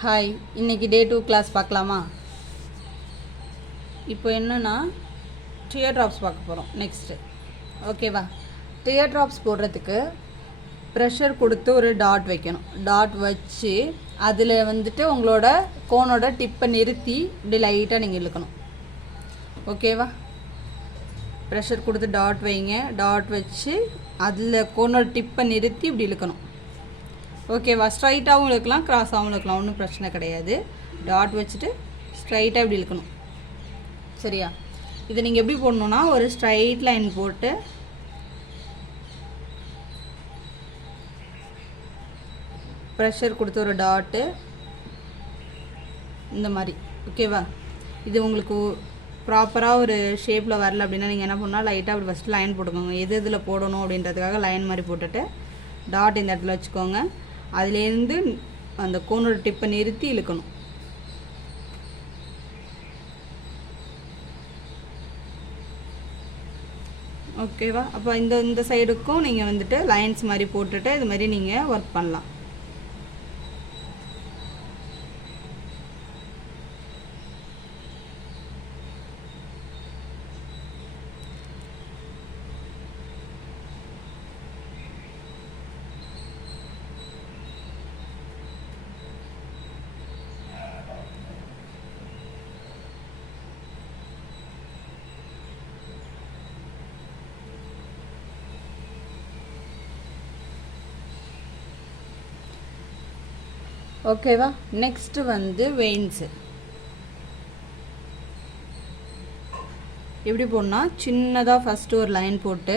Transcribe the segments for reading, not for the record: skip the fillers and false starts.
Hi, இன்றைக்கி டே 2 class பார்க்கலாமா? இப்போ என்னென்னா டியர் ட்ராப்ஸ் பார்க்க போகிறோம் நெக்ஸ்ட்டு. ஓகேவா? டியர் ட்ராப்ஸ் போடுறதுக்கு ப்ரெஷர் கொடுத்து ஒரு டாட் வைக்கணும். டாட் வச்சு அதில் உங்களோட கோனோட டிப்பை நிறுத்தி இப்படி லைட்டாக நீங்கள் இழுக்கணும். ஓகேவா? ப்ரெஷர் கொடுத்து டாட் வைங்க. டாட் வச்சு அதில் கோனோட டிப்பை நிறுத்தி இப்படி இழுக்கணும். ஓகேவா? ஸ்ட்ரைட்டாகவும் இழுக்கலாம், கிராஸாகவும் இழுக்கலாம், ஒன்றும் பிரச்சனை கிடையாது. டாட் வச்சுட்டு ஸ்ட்ரைட்டாக இப்படி இழுக்கணும். சரியா? இதை நீங்கள் எப்படி போடணுன்னா, ஒரு ஸ்ட்ரைட் லைன் போட்டு ப்ரெஷர் கொடுத்து ஒரு டாட்டு இந்த மாதிரி. ஓகேவா? இது உங்களுக்கு ப்ராப்பராக ஒரு ஷேப்பில் வரல அப்படின்னா நீங்கள் என்ன பண்ணால் லைட்டாக அப்படி ஃபஸ்ட்டு லைன் போட்டுக்கோங்க. எது இதில் போடணும் அப்படின்றதுக்காக லைன் மாதிரி போட்டுட்டு டாட் இந்த இடத்துல வச்சுக்கோங்க. அதுலேருந்து அந்த கோனோட டிப்பை நிறுத்தி இழுக்கணும். ஓகேவா? அப்போ இந்த சைடுக்கும் நீங்கள் லைன்ஸ் மாதிரி போட்டுட்டு இது மாதிரி நீங்கள் ஒர்க் பண்ணலாம். ஓகேவா? நெக்ஸ்ட்டு வெயின்ஸு எப்படி போடணும்னா, சின்னதாக ஃபஸ்ட்டு ஒரு லைன் போட்டு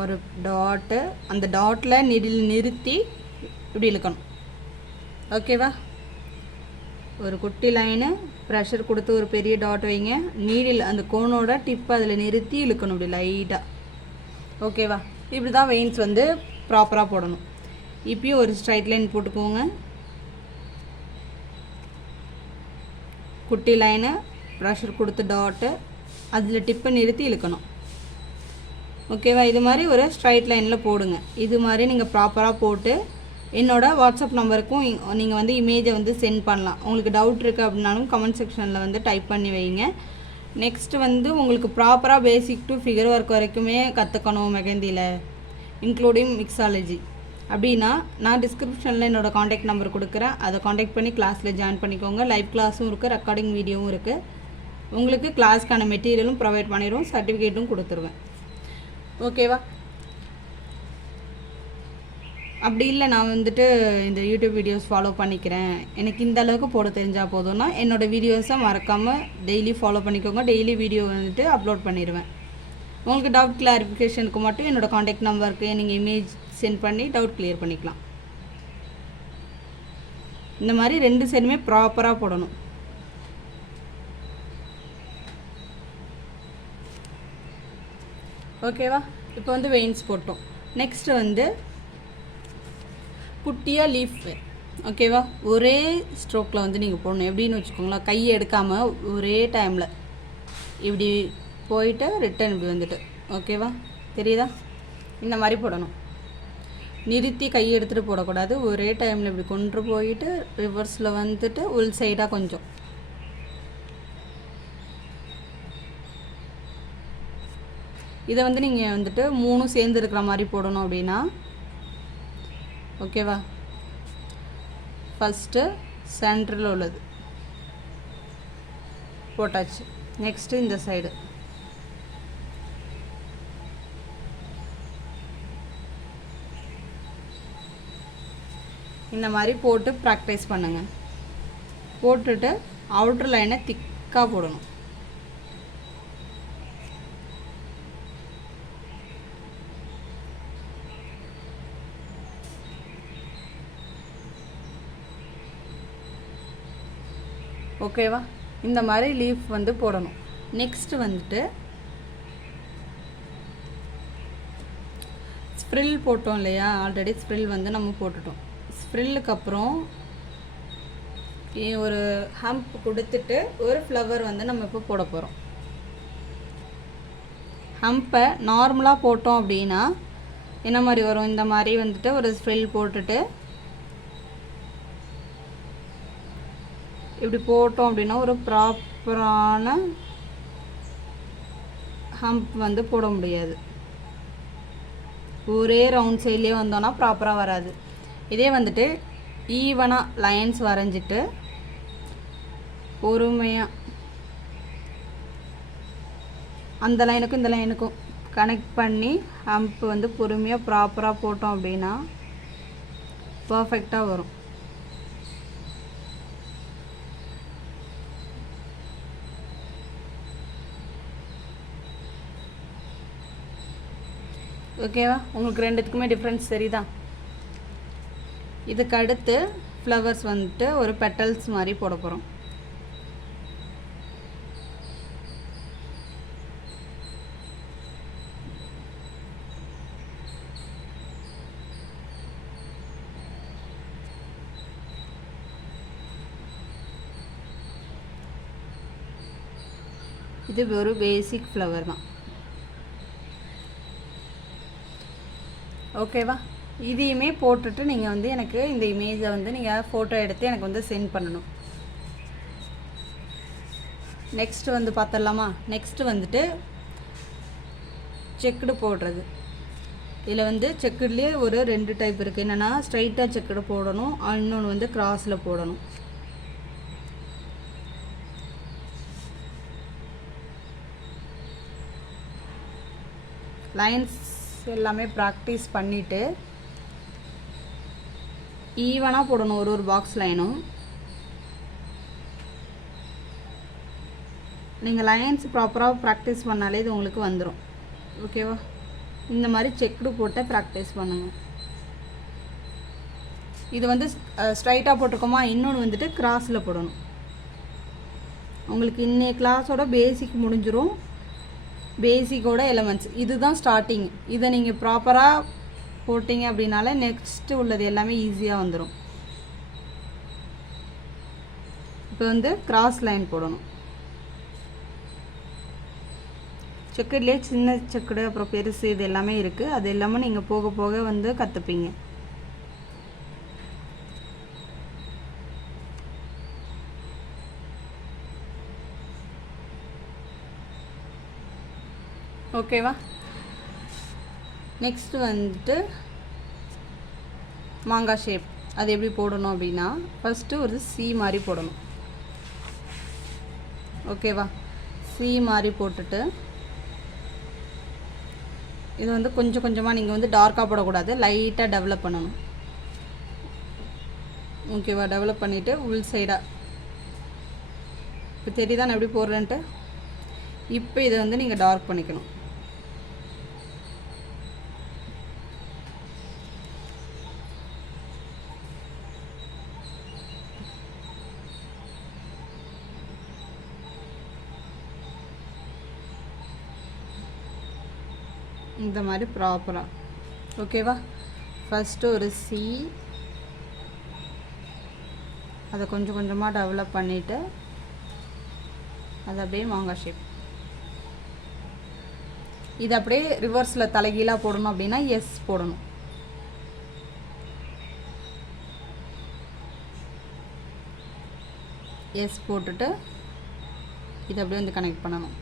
ஒரு டாட்டு, அந்த டாட்டில் நிறுத்தி இப்படி இழுக்கணும். ஓகேவா? ஒரு குட்டி லைனு, ப்ரெஷர் கொடுத்து ஒரு பெரிய டாட் வைங்க. நீடில் அந்த கோனோட டிப்பை அதில் நிறுத்தி இழுக்கணும் இப்படி லைட்டாக. ஓகேவா? இப்படி தான் வெயின்ஸ் ப்ராப்பராக போடணும். இப்பயும் ஒரு ஸ்ட்ரைட் லைன் போட்டுக்கோங்க. குட்டி லைனு, ப்ரெஷர் கொடுத்து டாட்டு, அதில் டிப்பை நிறுத்தி இழுக்கணும். ஓகேவா? இது மாதிரி ஒரு ஸ்ட்ரைட் லைனில் போடுங்க. இது மாதிரி நீங்கள் ப்ராப்பராக போட்டு என்னோடய வாட்ஸ்அப் நம்பருக்கும் நீங்கள் இமேஜை சென்ட் பண்ணலாம். உங்களுக்கு டவுட் இருக்குது அப்படின்னாலும் கமெண்ட் செக்ஷனில் டைப் பண்ணி வைங்க. நெக்ஸ்ட்டு உங்களுக்கு ப்ராப்பராக பேசிக் டு ஃபிகர் ஒர்க் வரைக்குமே கற்றுக்கணும் மெஹந்தியில், இன்க்ளூடிங் மிக்ஸாலஜி அப்படின்னா நான் டிஸ்கிரிப்ஷனில் என்னோடய காண்டாக்ட் நம்பர் கொடுக்குறேன். அதை காண்டாக்ட் பண்ணி கிளாஸில் ஜாயின் பண்ணிக்கோங்க. லைவ் கிளாஸும் இருக்குது, ரெக்கார்டிங் வீடியோவும் இருக்குது. உங்களுக்கு கிளாஸ்க்கான மெட்டீரியலும் ப்ரொவைட் பண்ணிடுவோம், சர்டிஃபிகேட்டும் கொடுத்துருவேன். ஓகேவா? அப்படி இல்லை நான் இந்த யூடியூப் வீடியோஸ் ஃபாலோ பண்ணிக்கிறேன், எனக்கு இந்த அளவுக்கு போட தெரிஞ்சால் போதும்னா என்னோடய வீடியோஸை மறக்காமல் டெய்லி ஃபாலோ பண்ணிக்கோங்க. டெய்லி வீடியோ அப்லோட் பண்ணிடுவேன். உங்களுக்கு டவுட் கிளாரிஃபிகேஷனுக்கு மட்டும் என்னோடய காண்டாக்ட் நம்பருக்கு நீங்கள் இமேஜ் சென்ட் பண்ணி டவுட் கிளியர் பண்ணிக்கலாம். இந்த மாதிரி 2 சைடுமே ப்ராப்பராக போடணும். ஓகேவா? இப்போ வெயின்ஸ் போட்டோம். நெக்ஸ்ட்டு குட்டியாக லீஃப். ஓகேவா? ஒரே ஸ்ட்ரோக்கில் நீங்கள் போடணும். எப்படின்னு வச்சுக்கோங்களேன், கையை எடுக்காமல் ஒரே டைமில் இப்படி போயிட்டு ரிட்டன் இப்படி ஓகேவா? தெரியுதா? இந்த மாதிரி போடணும். நிறுத்தி கையை எடுத்துகிட்டு போடக்கூடாது. ஒரே டைமில் இப்படி கொண்டு போயிட்டு ரிவர்ஸில் உள் சைடாக கொஞ்சம். இதை நீங்கள் 3 சேர்ந்து இருக்கிற மாதிரி போடணும் அப்படின்னா. ஓகேவா? ஃபஸ்ட்டு சென்டரில் உள்ளது போட்டாச்சு. நெக்ஸ்ட்டு இந்த சைடு இந்த மாதிரி போட்டு ப்ராக்டிஸ் பண்ணுங்கள். போட்டுட்டு அவுட்டர் லைனை திக்காக போடணும். ஓகேவா? இந்த மாதிரி லீஃப் போடணும். நெக்ஸ்ட்டு ஸ்ப்ரில் போட்டோம் இல்லையா? ஆல்ரெடி ஸ்ப்ரில் நம்ம போட்டுட்டோம். ஸ்ப்ரில்லுக்கு அப்புறம் ஒரு ஹம்ப் கொடுத்துட்டு ஒரு ஃப்ளவர் நம்ம இப்போ போட போகிறோம். ஹம்பை நார்மலாக போட்டோம் அப்படின்னா என்ன மாதிரி வரும்? இந்த மாதிரி ஒரு ஸ்ப்ரில் போட்டுட்டு இப்படி போட்டோம் அப்படின்னா ஒரு ப்ராப்பரான ஹம்ப் வந்து போட முடியாது. ஒரே ரவுண்ட் சைட்லேயே வந்தோன்னா ப்ராப்பராக வராது. இதே வந்துட்டு ஈவனாக லைன்ஸ் வரைஞ்சிட்டு பொறுமையாக அந்த லைனுக்கும் இந்த லைனுக்கும் கனெக்ட் பண்ணி ஹம்ப் வந்து பொறுமையாக ப்ராப்பராக போட்டோம் அப்படின்னா பர்ஃபெக்டாக வரும். ஓகேவா? உங்களுக்கு ரெண்டுத்துக்குமே டிஃப்ரென்ஸ் தெரியுதா? இதுக்கு அடுத்து ஃப்ளவர்ஸ் வந்துட்டு ஒரு பெட்டல்ஸ் மாதிரி போட போகிறோம். இது ஒரு பேசிக் ஃப்ளவர் தான். ஓகேவா? இதையுமே போட்டுட்டு நீங்கள் வந்து எனக்கு இந்த இமேஜை வந்து நீங்கள் ஃபோட்டோ எடுத்து எனக்கு வந்து சென்ட் பண்ணணும். நெக்ஸ்ட்டு வந்து பார்த்துடலாமா? நெக்ஸ்ட்டு வந்துட்டு செக்குடு போடுறது. இதில் வந்து செக்குடுலேயே ஒரு 2 டைப் இருக்குது. என்னென்னா ஸ்ட்ரைட்டாக செக்குடு போடணும், இன்னொன்று வந்து கிராஸில் போடணும். லைன்ஸ் எல்லாமே ப்ராக்டிஸ் பண்ணிவிட்டு ஈவனாக போடணும் ஒரு பாக்ஸ் லைனும். நீங்கள் லைன்ஸ் ப்ராப்பராக ப்ராக்டிஸ் பண்ணாலே இது உங்களுக்கு வந்துடும். ஓகேவா? இந்த மாதிரி செக்குடு போட்டு ப்ராக்டிஸ் பண்ணுங்கள். இது வந்து ஸ்ட்ரைட்டாக போட்டிருக்கோமா, இன்னொன்று வந்துட்டு கிராஸில் போடணும். உங்களுக்கு இன்னைய கிளாஸோட பேசிக் முடிஞ்சிடும். பேசிக்கோட எலமெண்ட்ஸ் இதுதான் ஸ்டார்டிங். இதை நீங்கள் ப்ராப்பராக போட்டிங்க அப்படின்னால நெக்ஸ்ட்டு உள்ளது எல்லாமே ஈஸியாக வந்துடும். இப்போ வந்து கிராஸ் லைன் போடணும். செக்குடுலேயே சின்ன செக்குடு அப்புறம் பெருசு இது எல்லாமே இருக்குது. அது எல்லாமே நீங்கள் போக போக வந்து கற்றுப்பீங்க. ஓகேவா? நெக்ஸ்ட்டு வந்துட்டு மாங்காய் ஷேப். அது எப்படி போடணும் அப்படின்னா ஃபஸ்ட்டு ஒரு சி மாதிரி போடணும். ஓகேவா? சி மாதிரி போட்டுட்டு இது வந்து கொஞ்சம் கொஞ்சமாக நீங்கள் வந்து டார்க்காக போடக்கூடாது, லைட்டாக டெவலப் பண்ணணும். ஓகேவா? டெவலப் பண்ணிவிட்டு உள் சைடாக இப்போ தெரியுதா நான் எப்படி போடுறேன்ட்டு. இப்போ இதை வந்து நீங்கள் டார்க் பண்ணிக்கணும். இந்த மாதிரி ப்ராப்பராக. ஓகேவா? ஃபஸ்ட்டு ஒரு சி, அதை கொஞ்சம் கொஞ்சமாக டெவலப் பண்ணிவிட்டு அது அப்படியே மாங்காய் ஷேப். இது அப்படியே ரிவர்ஸில் தலைகீழாக போடணும் அப்படின்னா எஸ் போடணும். எஸ் போட்டுட்டு இதை அப்படியே வந்து கனெக்ட் பண்ணணும்.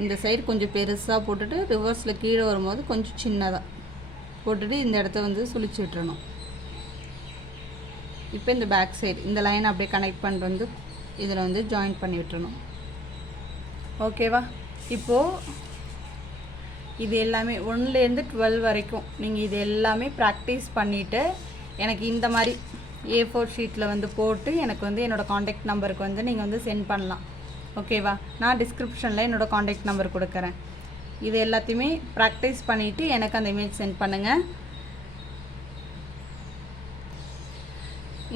இந்த சைடு கொஞ்சம் பெருசாக போட்டுட்டு ரிவர்ஸில் கீழே வரும்போது கொஞ்சம் சின்னதாக போட்டுட்டு இந்த இடத்த வந்து சுழிச்சு விட்டுறணும். இப்போ இந்த பேக் சைடு இந்த லைனை அப்படியே கனெக்ட் பண்ணிட்டு வந்து இதில் வந்து ஜாயின் பண்ணி விட்டுறணும். ஓகேவா? இப்போது இது எல்லாமே 1லேருந்து 12 வரைக்கும் நீங்கள் இது எல்லாமே ப்ராக்டிஸ் பண்ணிவிட்டு எனக்கு இந்த மாதிரி A4 ஷீட்டில் வந்து போட்டு எனக்கு வந்து என்னோடய காண்டாக்ட் நம்பருக்கு வந்து நீங்கள் வந்து சென்ட் பண்ணலாம். ஓகேவா? நான் டிஸ்கிரிப்ஷனில் என்னோடய காண்டாக்ட் நம்பர் கொடுக்குறேன். இது எல்லாத்தையுமே ப்ராக்டிஸ் பண்ணிவிட்டு எனக்கு அந்த இமேஜ் சென்ட் பண்ணுங்கள்.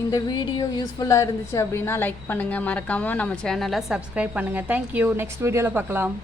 இந்த வீடியோ யூஸ்ஃபுல்லாக இருந்துச்சு அப்படின்னா லைக் பண்ணுங்கள், மறக்காமல் நம்ம சேனலை சப்ஸ்கிரைப் பண்ணுங்கள். தேங்க்யூ. நெக்ஸ்ட் வீடியோவில் பார்க்கலாம்.